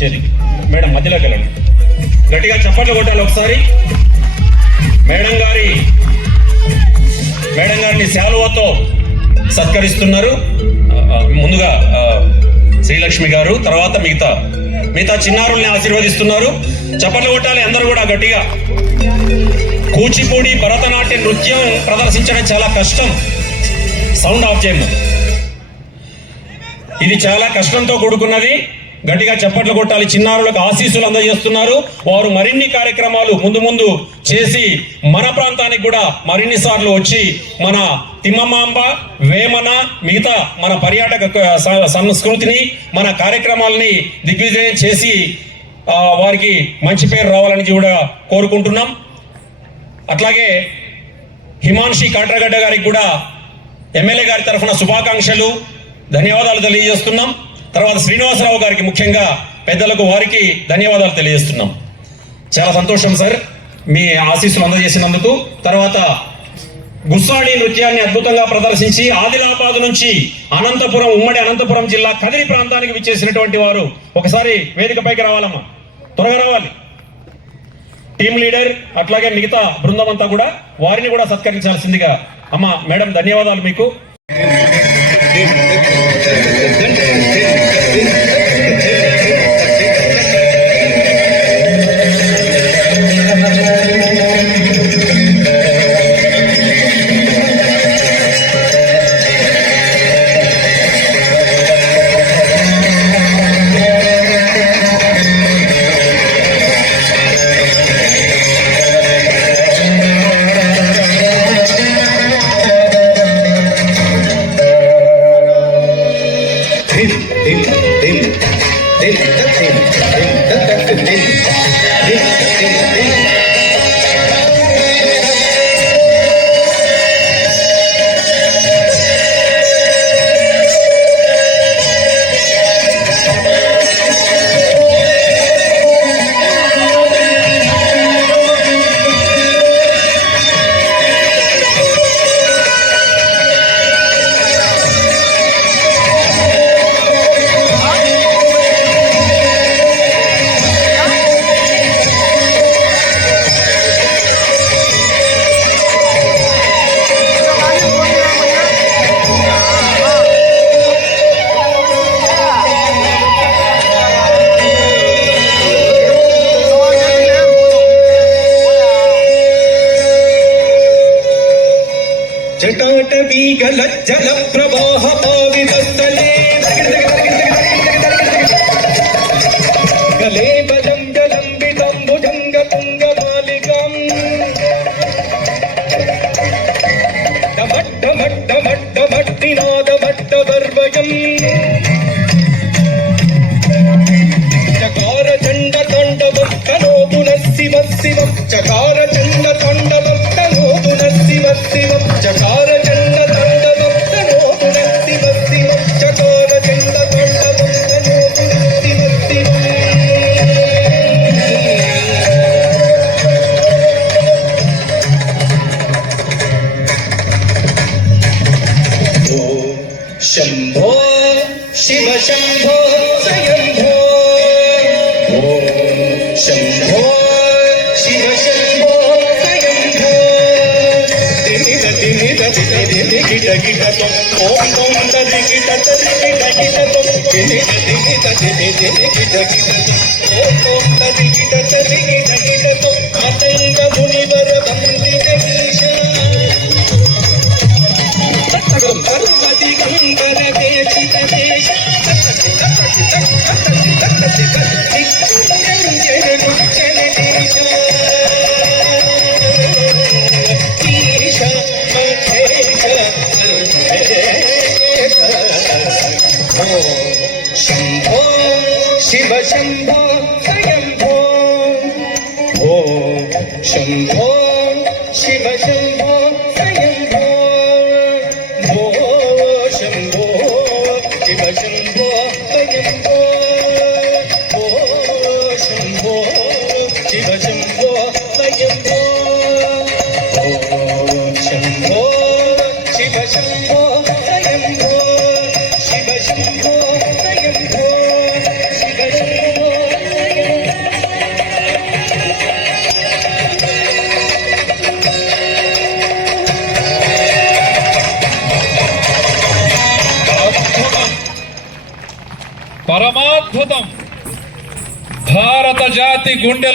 చెల్లి మేడం మధ్యలోకి వెళ్ళండి, గట్టిగా చప్పట్లు కొట్టాలి ఒకసారి. మేడం గారిని శాలువాతో సత్కరిస్తున్నారు. ముందుగా శ్రీలక్ష్మి గారు, తర్వాత మిగతా చిన్నారుల్ని ఆశీర్వదిస్తున్నారు. చప్పట్లు కొట్టాలి అందరూ కూడా గట్టిగా. కూచిపూడి భరతనాట్య నృత్యం ప్రదర్శించడం చాలా కష్టం. సౌండ్ ఆఫ్ చేయండి. ఇది చాలా కష్టంతో కూడుకున్నది. గట్టిగా చప్పట్లు కొట్టాలి. చిన్నారులకు ఆశీస్సులు అందజేస్తున్నారు. వారు మరిన్ని కార్యక్రమాలు ముందు చేసి మన ప్రాంతానికి కూడా మరిన్ని సార్లు వచ్చి మన తిమ్మమాంబ, వేమన, మిగతా మన పర్యాటక సంస్కృతిని, మన కార్యక్రమాలని దిగ్విజయం చేసి వారికి మంచి పేరు రావాలని కూడా కోరుకుంటున్నాం. అట్లాగే హిమాన్షి కాట్రగడ్డ గారికి కూడా ఎమ్మెల్యే గారి తరఫున శుభాకాంక్షలు, ధన్యవాదాలు తెలియజేస్తున్నాం. తర్వాత శ్రీనివాసరావు గారికి, ముఖ్యంగా పెద్దలకు వారికి ధన్యవాదాలు తెలియజేస్తున్నాం. చాలా సంతోషం సార్ మీ ఆశీస్సులు అందజేసినందుకు. తర్వాత గుస్సాడి నృత్యాన్ని అద్భుతంగా ప్రదర్శించి ఆదిలాబాద్ నుంచి అనంతపురం, ఉమ్మడి అనంతపురం జిల్లా కదిరి ప్రాంతానికి విచ్చేసినటువంటి వారు ఒకసారి వేదికపైకి రావాలమ్మా, త్వరగా రావాలి. టీం లీడర్ అట్లాగే మిగతా బృందం అంతా కూడా వారిని కూడా సత్కరించాల్సిందిగా. అమ్మా మేడం ధన్యవాదాలు మీకు. జల ప్రవాహ పావితస్థలే కలేబలం జలంబితం భుజంగ తుంగమాలికం డమడ్డమడ్డమడ్డమడ్డినాదమడ్డవర్వయం చకార చండ తాండవం తనోతున శివ శివం చకార చండ తాండవం తనోతున శివ శివం చకార చండ తాండవం తనోతున శివ శివం చకార చండ తాండవం తనోతున శివ శివం. ఓ శంభో శివ శంభో స్వయంభో శంభో శివ శంభో స్వయంభో దినిద దినిద దినిద గిట గిటతో ఓం ఓం తది గిట తది గిట గిటతో దినిద దినిద దినిద గిట గిటతో ఓం ఓం తది గిట తది గిట గిటతో మతంగ మునివర వందిత ఈశ పర్వతి గంగర దేశిత దేశ శంభో శివ శంభో స్వయంభో ఓ శంభో శివ శంభో స్వయంభో ఓ శంభో శివ శంభో స్వయంభో ఓ శంభో శివ శంభో స్వయంభో ఓ శంభో శివ శంభో స్వయంభో శివ శంభో స్వయంభో శివ శంభో పరమాద్భుతం. భారత జాతి గుండె